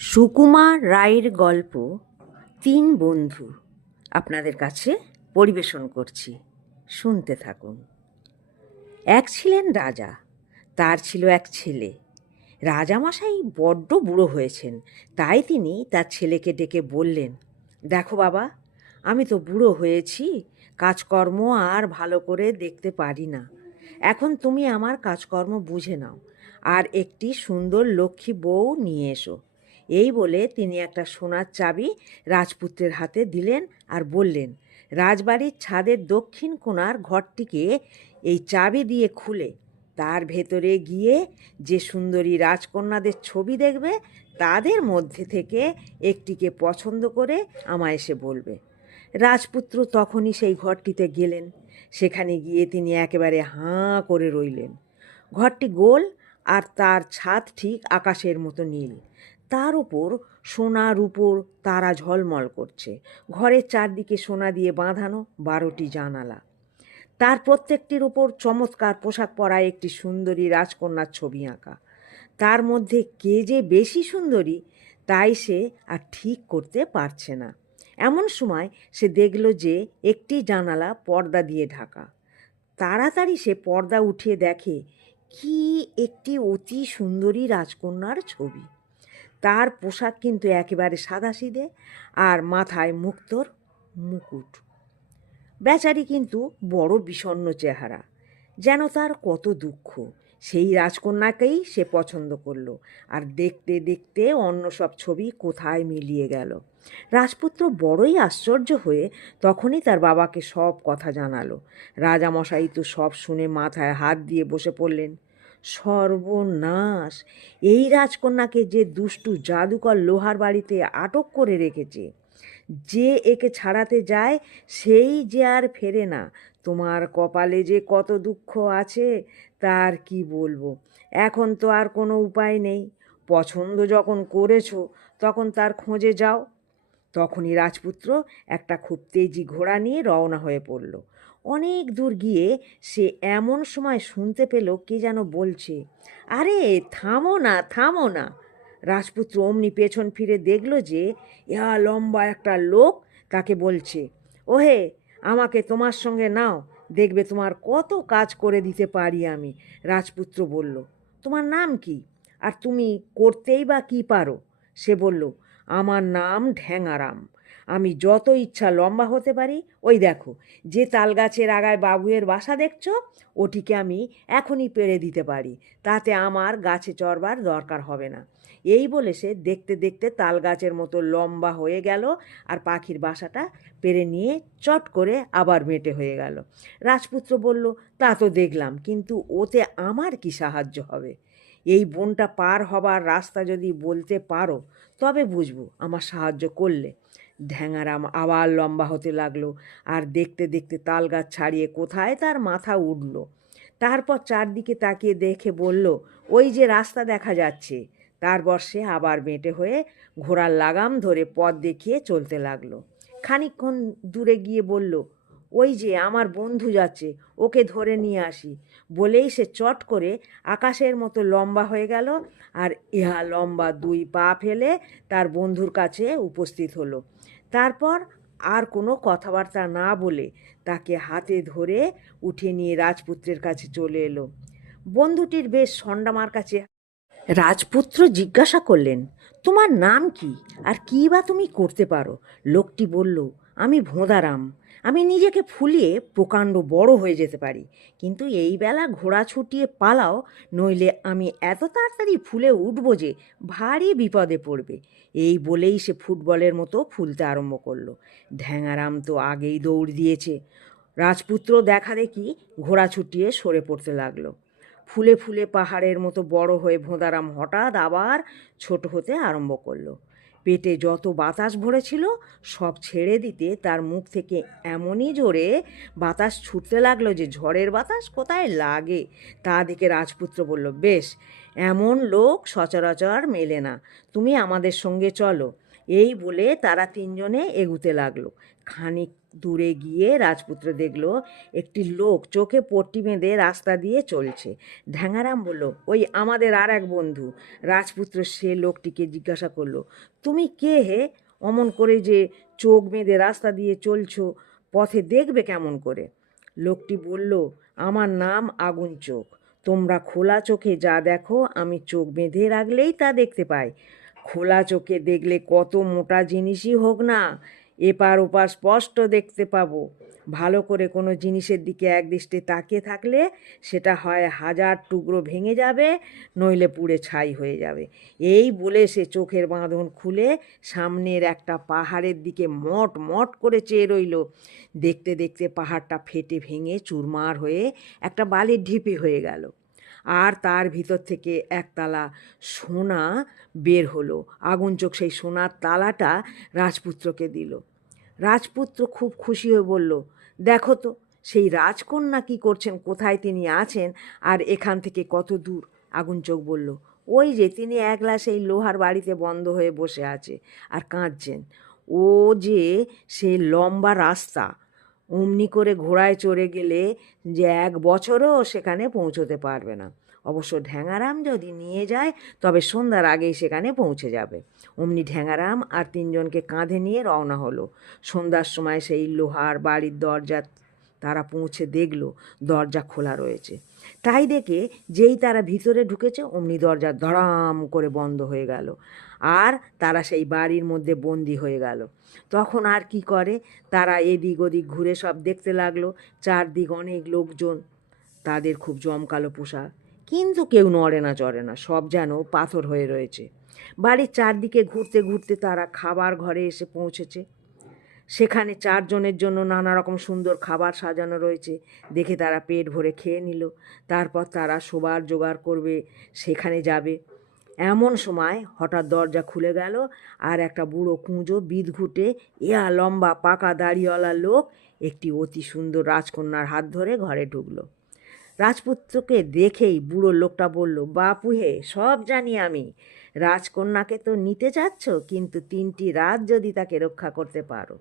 সুকুমার রায়ের গল্প তিন বন্ধু আপনাদের কাছে পরিবেশন করছি, শুনতে থাকুন। এক ছিলেন রাজা, তার ছিল এক ছেলে। রাজামশাই বড্ড বুড়ো হয়েছেন, তাই তিনি তার ছেলেকে ডেকে বললেন, দেখো বাবা, আমি তো বুড়ো হয়েছি, কাজকর্ম আর ভালো করে দেখতে পারি না। এখন তুমি আমার কাজকর্ম বুঝে নাও আর একটি সুন্দর লক্ষ্মী বউ নিয়ে এসো। এই বলে তিনি একটা সোনার চাবি রাজপুত্রের হাতে দিলেন আর বললেন, রাজবাড়ির ছাদের দক্ষিণ কোণার ঘরটিকে এই চাবি দিয়ে খুলে তার ভেতরে গিয়ে যে সুন্দরী রাজকন্যাদের ছবি দেখবে, তাদের মধ্যে থেকে একটিকে পছন্দ করে আমায় এসে বলবে। রাজপুত্র তখনই সেই ঘরটিতে গেলেন। সেখানে গিয়ে তিনি একেবারে হাঁ করে রইলেন। ঘরটি গোল আর তার ছাদ ঠিক আকাশের মতো নীল। তার উপর সোনা রূপোর তারা ঝলমল করছে। ঘরের চারদিকে সোনা দিয়ে বাঁধানো 12টি জানালা। তার প্রত্যেকটির উপর চমৎকার পোশাক পরা একটি সুন্দরী রাজকন্যার ছবি আঁকা। তার মধ্যে কে যে বেশি সুন্দরী তাই সে আর ঠিক করতে পারছে না। এমন সময় সে দেখল যে একটি জানালা পর্দা দিয়ে ঢাকা। তাড়াতাড়ি সে পর্দা উঠিয়ে দেখে কি একটি অতি সুন্দরী রাজকন্যার ছবি। তার পোশাক কিন্তু একেবারে সাদাসিধে আর মাথায় মুক্তোর মুকুট। বেচারি কিন্তু বড় বিষণ্ণ চেহারা, যেন তার কত দুঃখ। সেই রাজকন্যাকেই সে পছন্দ করলো, আর দেখতে দেখতে অন্য সব ছবি কোথায় মিলিয়ে গেল। রাজপুত্র বড়ই আশ্চর্য হয়ে তখনই তার বাবাকে সব কথা জানালো। রাজামশাই তো সব শুনে মাথায় হাত দিয়ে বসে পড়লেন। সর্বনাশ! এই রাজকন্যাকে যে দুষ্টু জাদুকর লোহার বাড়িতে আটক করে রেখেছে। যে একে ছাড়াতে যায় সেই যে আর ফেরে না। তোমার কপালে যে কত দুঃখ আছে তার কি বলবো। এখন তো আর কোনো উপায় নেই। পছন্দ যখন করেছো তখন তার খোঁজে যাও। তখনই রাজপুত্র একটা খুব তেজি ঘোড়া নিয়ে রওনা হয়ে পড়ল। অনেক দূর গিয়ে সে এমন সময় শুনতে পেল কে যেন বলছে, আরে থামো না, থামো না। রাজপুত্র অমনি পেছন ফিরে দেখল যে ইহা লম্বা একটা লোক তাকে বলছে, ওহে, আমাকে তোমার সঙ্গে নাও, দেখবে তোমার কত কাজ করে দিতে পারি আমি। রাজপুত্র বলল, তোমার নাম কি, আর তুমি করতেই বা কী পারো? সে বলল, আমার নাম ঢ্যাঙারাম। আমি যত ইচ্ছা লম্বা হতে পারি। ওই দেখো, যে তাল গাছের আগায় বাবুয়ের বাসা দেখছো, ওটিকে আমি এখনই পেড়ে দিতে পারি। তাতে আমার গাছে চড়বার দরকার হবে না। এই বলে সে দেখতে দেখতে তাল গাছের মতো লম্বা হয়ে গেল আর পাখির বাসাটা পেরে নিয়ে চট করে আবার মেটে হয়ে গেল। রাজপুত্র বলল, তা তো দেখলাম, কিন্তু ওতে আমার কি সাহায্য হবে? এই বনটা পার হবার রাস্তা যদি বলতে পারো তবে বুঝবো আমার সাহায্য করলে। ঢ্যাঙারাম আবার লম্বা হতে লাগলো আর দেখতে দেখতে তাল গাছ ছাড়িয়ে কোথায় তার মাথা উঠল। তারপর চারদিকে তাকিয়ে দেখে বলল, ওই যে রাস্তা দেখা যাচ্ছে। তারপর সে আবার বেঁটে হয়ে ঘোড়ার লাগাম ধরে পথ দেখিয়ে চলতে লাগলো। খানিকক্ষণ দূরে গিয়ে বলল, ওই যে আমার বন্ধু যাচ্ছে, ওকে ধরে নিয়ে আসি। বলেই সে চট করে আকাশের মতো লম্বা হয়ে গেল আর ইহা লম্বা 2 পা ফেলে তার বন্ধুর কাছে উপস্থিত হলো। তারপর আর কোনো কথাবার্তা না বলে তাকে হাতে ধরে উঠে নিয়ে রাজপুত্রের কাছে চলে এলো। বন্ধুটির বেশ সন্ডামার কাছে। রাজপুত্র জিজ্ঞাসা করলেন, তোমার নাম কি, আর কী বা তুমি করতে পারো? লোকটি বলল, আমি ভোঁদারাম। আমি নিজেকে ফুলিয়ে প্রকাণ্ড বড় হয়ে যেতে পারি, কিন্তু এই বেলা ঘোড়া ছুটিয়ে পালাও, নইলে আমি এত তাড়াতাড়ি ফুলে উঠব যে ভারী বিপদে পড়বে। এই বলেই সে ফুটবলের মতো ফুলতে আরম্ভ করলো। ঢ্যাঙারাম তো আগেই দৌড় দিয়েছে। রাজপুত্র দেখা দেখি ঘোড়া ছুটিয়ে সরে পড়তে লাগলো। ফুলে ফুলে পাহাড়ের মতো বড় হয়ে ভোঁদারাম হঠাৎ আবার ছোট হতে আরম্ভ করলো। পেটে যত বাতাস ভরেছিল সব ছেড়ে দিতে তার মুখ থেকে এমনই জোরে বাতাস ছুটতে লাগলো যে ঝড়ের বাতাস কোথায় লাগে তা দেখে রাজপুত্র বলল, বেশ, এমন লোক সচরাচর মেলে না। তুমি আমাদের সঙ্গে চলো। এই বলে তারা তিনজনে এগুতে লাগলো। খানিক দূরে গিয়ে রাজপুত্র দেখলো একটি লোক চোখে পট্টি বেঁধে রাস্তা দিয়ে চলছে। ঢ্যাঙারাম বলল, ওই আমাদের আর এক বন্ধু। রাজপুত্র সে লোকটিকে জিজ্ঞাসা করলো, তুমি কে হে? অমন করে যে চোখ বেঁধে রাস্তা দিয়ে চলছো, পথে দেখবে কেমন করে? লোকটি বলল, আমার নাম আগুন চোখ। তোমরা খোলা চোখে যা দেখো আমি চোখ বেঁধে রাখলেই তা দেখতে পাই। খোলা চোখে দেখলে কত মোটা জিনিসই হোক না, এপার ওপার স্পষ্ট দেখতে পাবো। ভালো করে কোনো জিনিসের দিকে একদৃষ্টে তাকিয়ে থাকলে সেটা হয় 1000 টুকরো ভেঙে যাবে, নইলে পুড়ে ছাই হয়ে যাবে। এই বলে সে চোখের বাঁধন খুলে সামনের একটা পাহাড়ের দিকে মট মট করে চেয়ে রইল। দেখতে দেখতে পাহাড়টা ফেটে ভেঙে চুরমার হয়ে একটা বালির ঢিপি হয়ে গেল, আর তার ভিতর থেকে একতালা সোনা বের হলো। আগুন চোখ সেই সোনার তালাটা রাজপুত্রকে দিল। রাজপুত্র খুব খুশি হয়ে বলল, দেখো তো সেই রাজকন্যা কী করছেন, কোথায় তিনি আছেন, আর এখান থেকে কত দূর? আগুন চোখ বলল, ওই যে তিনি একলা সেই লোহার বাড়িতে বন্ধ হয়ে বসে আছে আর কাঁদছেন। ও যে সে লম্বা রাস্তা, অমনি করে ঘোড়ায় চড়ে গেলে যে 1 বছরও সেখানে পৌঁছতে পারবে না। অবশ্য ঢ্যাঙারাম যদি নিয়ে যায় তবে সন্ধ্যার আগেই সেখানে পৌঁছে যাবে। অমনি ঢ্যাঙারাম আর তিনজনকে কাঁধে নিয়ে রওনা হলো। সন্ধ্যার সময় সেই লোহার বাড়ির দরজা তারা পৌঁছে দেখল দরজা খোলা রয়েছে। তাই দেখে যেই তারা ভিতরে ঢুকেছে অমনি দরজা ধড়াম করে বন্ধ হয়ে গেল, আর তারা সেই বাড়ির মধ্যে বন্দি হয়ে গেল। তখন আর কি করে, তারা এদিক ওদিক ঘুরে সব দেখতে লাগলো। চারদিক অনেক লোকজন, তাদের খুব জমকালো পোশাক, কিন্তু কেউ নড়ে না চড়ে না, সব যেন পাথর হয়ে রয়েছে। বাড়ির চারদিকে ঘুরতে ঘুরতে তারা খাবার ঘরে এসে পৌঁছেছে। সেখানে 4 জনের জন্য নানা রকম সুন্দর খাবার সাজানো রয়েছে। দেখে তারা পেট ভরে খেয়ে নিল। তারপর তারা শোবার জোগাড় করবে, সেখানে যাবে। এমন সময় হঠাৎ দরজা খুলে গেল, আর একটা বুড়ো কুঁজো বিদঘুটে লম্বা পাকা দাড়িওয়ালা লোক একটি অতি সুন্দর রাজকন্যার হাত ধরে ঘরে ঢুকলো। রাজপুত্রকে দেখেই বুড়ো লোকটা বলল, বাপু হে, সব জানি আমি। রাজকন্যাকে তো নিতে চাচ্ছ, কিন্তু 3টি রাত যদি তাকে রক্ষা করতে পারো,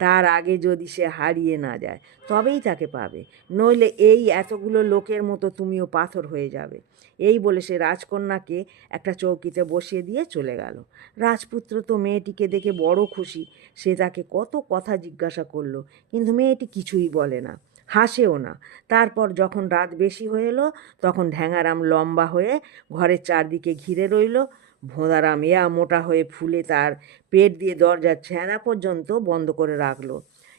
তার আগে যদি সে হারিয়ে না যায়, তবেই তাকে পাবে, নইলে এই এতগুলো লোকের মতো তুমিও পাথর হয়ে যাবে। এই বলে সে রাজকন্যাকে একটা চৌকিতে বসিয়ে দিয়ে চলে গেল। রাজপুত্র তো মেয়েটিকে দেখে বড় খুশি। সে তাকে কত কথা জিজ্ঞাসা করলো, কিন্তু মেয়েটি কিছুই বলে না, হাসেও না। তারপর যখন রাত বেশি হয়ে এলো তখন ঢ্যাঙারাম লম্বা হয়ে ঘরের চারদিকে ঘিরে রইল। ভোঁদারাম মোটা হয়ে ফুলে তার পেট দিয়ে দরজার ছেঁড়া পর্যন্ত বন্ধ করে রাখলো।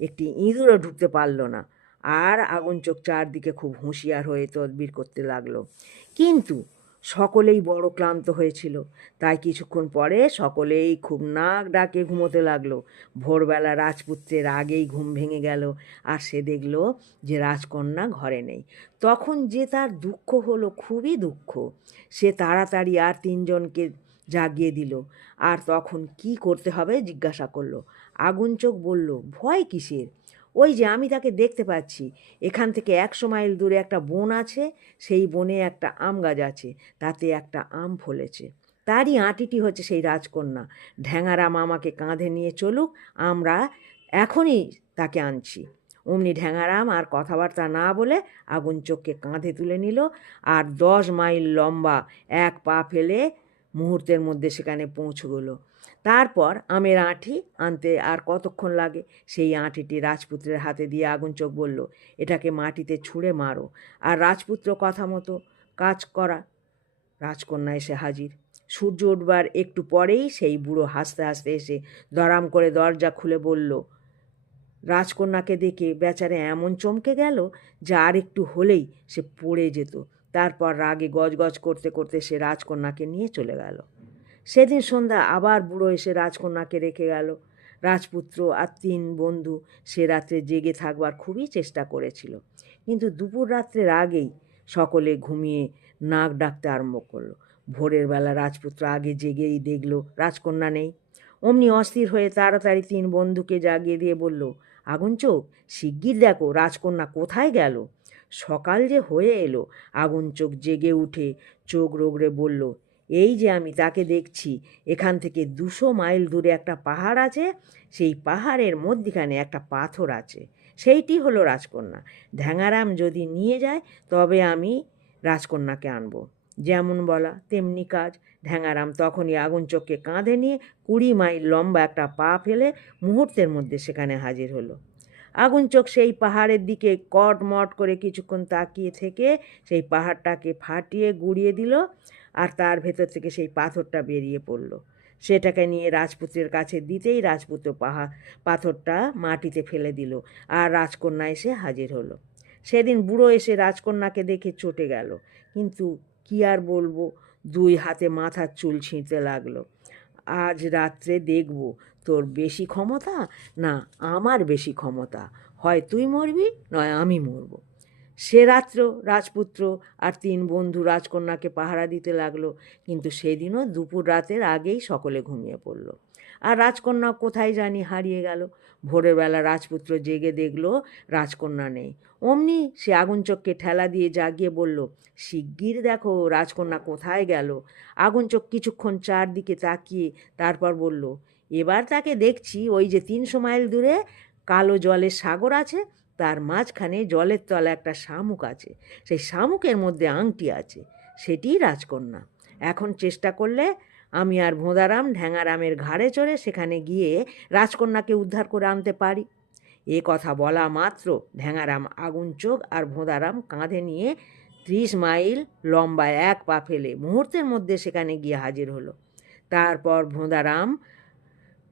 একটি ইঁদুরও ঢুকতে পারল না। আর আগুন চোখ চারদিকে খুব হুঁশিয়ার হয়ে তদবির করতে লাগলো। কিন্তু সকলেই বড় ক্লান্ত হয়েছিল, তাই কিছুক্ষণ পরে সকলেই খুব নাক ডাকে ঘুমোতে লাগলো। ভোরবেলা রাজপুত্রের আগেই ঘুম ভেঙে গেল, আর সে দেখল যে রাজকন্যা ঘরে নেই। তখন যে তার দুঃখ হলো, খুবই দুঃখ। সে তাড়াতাড়ি আর 3 জনকে জাগিয়ে দিল, আর তখন কি করতে হবে জিজ্ঞাসা করলো। আগুন চোখ বলল, ভয় কিসের? ওই যে আমি তাকে দেখতে পাচ্ছি। এখান থেকে 100 মাইল দূরে একটা বন আছে, সেই বনে একটা আম গাছ আছে, তাতে একটা আম ফলেছে। তারই আঁটিটি হচ্ছে সেই রাজকন্যা। ঢ্যাঙারাম আমাকে কাঁধে নিয়ে চলুক, আমরা এখনই তাকে আনছি। অমনি ঢ্যাঙারাম আর কথাবার্তা না বলে আগুন চোখকে কাঁধে তুলে নিল, আর 10 মাইল লম্বা এক পা ফেলে মুহূর্তের মধ্যে সেখানে পৌঁছে গেল। তারপর আমের আঁটি আনতে আর কতক্ষণ লাগে? সেই আঁটিটি রাজপুত্রের হাতে দিয়ে আগুন চোখ বলল, এটাকে মাটিতে ছুঁড়ে মারো। আর রাজপুত্র কথা মতো কাজ করা। রাজকন্যা এসে হাজির। সূর্য উঠবার একটু পরেই সেই বুড়ো হাসতে হাসতে এসে দরাম করে দরজা খুলে বলল, রাজকন্যাকে দেখে বেচারে এমন চমকে গেল যে আর একটু হলেই সে পড়ে যেত। তারপর রাগে গজগজ করতে করতে সে রাজকন্যাকে নিয়ে চলে গেল। সেদিন সন্ধ্যা আবার বুড়ো এসে রাজকন্যাকে রেখে গেল। রাজপুত্র আর 3 বন্ধু সে রাত্রে জেগে থাকবার খুবই চেষ্টা করেছিল, কিন্তু দুপুর রাত্রের আগেই সকলে ঘুমিয়ে নাক ডাকতে আরম্ভ করলো। ভোরের বেলা রাজপুত্র আগে জেগেই দেখল রাজকন্যা নেই। অমনি অস্থির হয়ে তাড়াতাড়ি 3 বন্ধুকে জাগিয়ে দিয়ে বলল, আগুন চোখ, শিগগির দেখো রাজকন্যা কোথায় গেল। সকাল যে হয়ে এলো। আগুন চোখ জেগে উঠে চোখ রগড়ে বলল, এই যে আমি তাকে দেখছি, এখান থেকে 200 মাইল দূরে একটা পাহাড় আছে, সেই পাহাড়ের মধ্যিখানে একটা পাথর আছে, সেইটি হলো রাজকন্যা। ঢ্যাঙারাম যদি নিয়ে যায় তবে আমি রাজকন্যাকে আনবো। যেমন বলা তেমনি কাজ। ঢ্যাঙারাম তখনই আগুন চোখকে কাঁধে নিয়ে 20 মাইল লম্বা একটা পা ফেলে মুহূর্তের মধ্যে সেখানে হাজির হলো। আগুন চোখ সেই পাহাড়ের দিকে কটমট করে কিছুক্ষণ তাকিয়ে থেকে সেই পাহাড়টাকে ফাটিয়ে গুঁড়িয়ে দিল, আর তার ভেতর থেকে সেই পাথরটা বেরিয়ে পড়ল। সেটাকে নিয়ে রাজপুত্রের কাছে দিতেই রাজপুত্র পাথরটা মাটিতে ফেলে দিল, আর রাজকন্যা এসে হাজির হলো। সেদিন বুড়ো এসে রাজকন্যাকে দেখে চটে গেল, কিন্তু কি আর বলবো, 2 হাতে মাথার চুল ছিঁড়তে লাগলো। আজ রাত্রে দেখব তোর বেশি ক্ষমতা না আমার বেশি ক্ষমতা, হয় তুই মরবি নয় আমি মরব। সে রাত্র রাজপুত্র আর 3 বন্ধু রাজকন্যাকে পাহারা দিতে লাগলো, কিন্তু সেদিনও দুপুর রাতের আগেই সকলে ঘুমিয়ে পড়ল, আর রাজকন্যা কোথায় জানি হারিয়ে গেল। ভোরের বেলা রাজপুত্র জেগে দেখলো রাজকন্যা নেই। অমনি সে আগুন চোখকে ঠেলা দিয়ে জাগিয়ে বলল, শিগগির দেখো রাজকন্যা কোথায় গেল। আগুন চোখ কিছুক্ষণ চারদিকে তাকিয়ে তারপর বলল, এবার তাকে দেখছি, ওই যে 300 মাইল দূরে কালো জলের সাগর আছে, তার মাঝখানে জলের তলা একটা শামুক আছে, সেই শামুকের মধ্যে আংটি আছে, সেটিই রাজকন্যা। এখন চেষ্টা করলে আমি আর ভোঁদারাম ঢ্যাঙারামের ঘাড়ে চড়ে সেখানে গিয়ে রাজকন্যাকে উদ্ধার করে আনতে পারি। এ কথা বলা মাত্র ঢ্যাঙারাম আগুন চোখ আর ভোঁদারাম কাঁধে নিয়ে 30 মাইল লম্বা এক পা ফেলে মুহূর্তের মধ্যে সেখানে গিয়ে হাজির হলো। তারপর ভোঁদারাম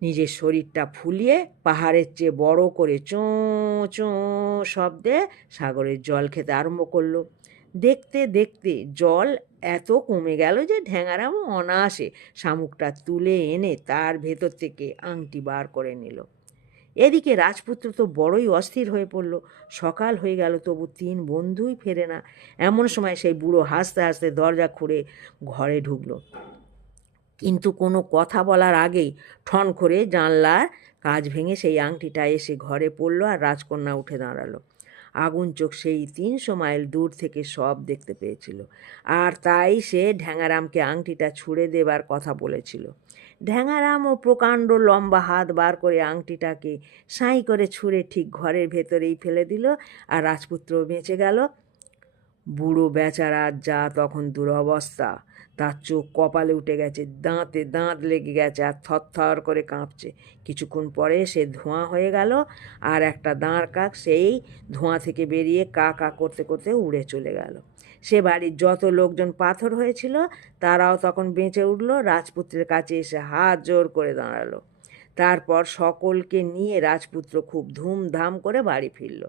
নিজের শরীরটা ফুলিয়ে পাহাড়ের চেয়ে বড় করে চোঁ চোঁ শব্দে সাগরের জল খেতে আরম্ভ করলো। দেখতে দেখতে জল এত কমে গেল যে ঢ্যাঙারাম অনায়াসে শামুকটা তুলে এনে তার ভেতর থেকে আংটি বার করে নিল। এদিকে রাজপুত্র তো বড়ই অস্থির হয়ে পড়ল। সকাল হয়ে গেল, তবু 3 বন্ধুই ফেরে না। এমন সময় সেই বুড়ো হাসতে হাসতে দরজা খুঁড়ে ঘরে ঢুকলো, কিন্তু কোনো কথা বলার আগেই ঠন করে জানলার কাঁচ ভেঙে সেই আংটিটা এসে ঘরে পড়ল, আর রাজকন্যা উঠে দাঁড়ালো। আগুন চোখ সেই 300 মাইল দূর থেকে সব দেখতে পেয়েছিল, আর তাই সে ঢ্যাঙারামকে আংটিটা ছুঁড়ে দেবার কথা বলেছিল। ঢ্যাঙারামও প্রকাণ্ড লম্বা হাত বার করে আংটিটাকে সাঁই করে ছুঁড়ে ঠিক ঘরের ভেতরেই ফেলে দিল, আর রাজপুত্র বেঁচে গেল। বুড়ো বেচারার যা তখন দুরবস্থা, তার চোখ কপালে উঠে গেছে, দাঁতে দাঁত লেগে গেছে, আর থরথর করে কাঁপছে। কিছুক্ষণ পরে সে ধোঁয়া হয়ে গেল, আর একটা দাঁড় কাক সেই ধোঁয়া থেকে বেরিয়ে কা কা করতে করতে উড়ে চলে গেল। সে বাড়ির যত লোকজন পাথর হয়েছিল তারাও তখন বেঁচে উঠল, রাজপুত্রের কাছে এসে হাত জোর করে দাঁড়ালো। তারপর সকলকে নিয়ে রাজপুত্র খুব ধুমধাম করে বাড়ি ফিরল।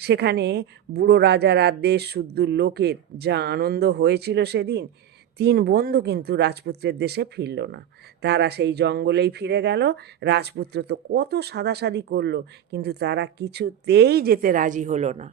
সেখানে বুড়ো রাজার আর দেশ শুদ্ধ লোকের যা আনন্দ হয়েছিল সেদিন, 3 বন্ধু কিন্তু রাজপুত্রের দেশে ফিরল না, তারা সেই জঙ্গলেই ফিরে গেল। রাজপুত্র তো কত সাদাসাদি করলো, কিন্তু তারা কিছুতেই যেতে রাজি হলো না।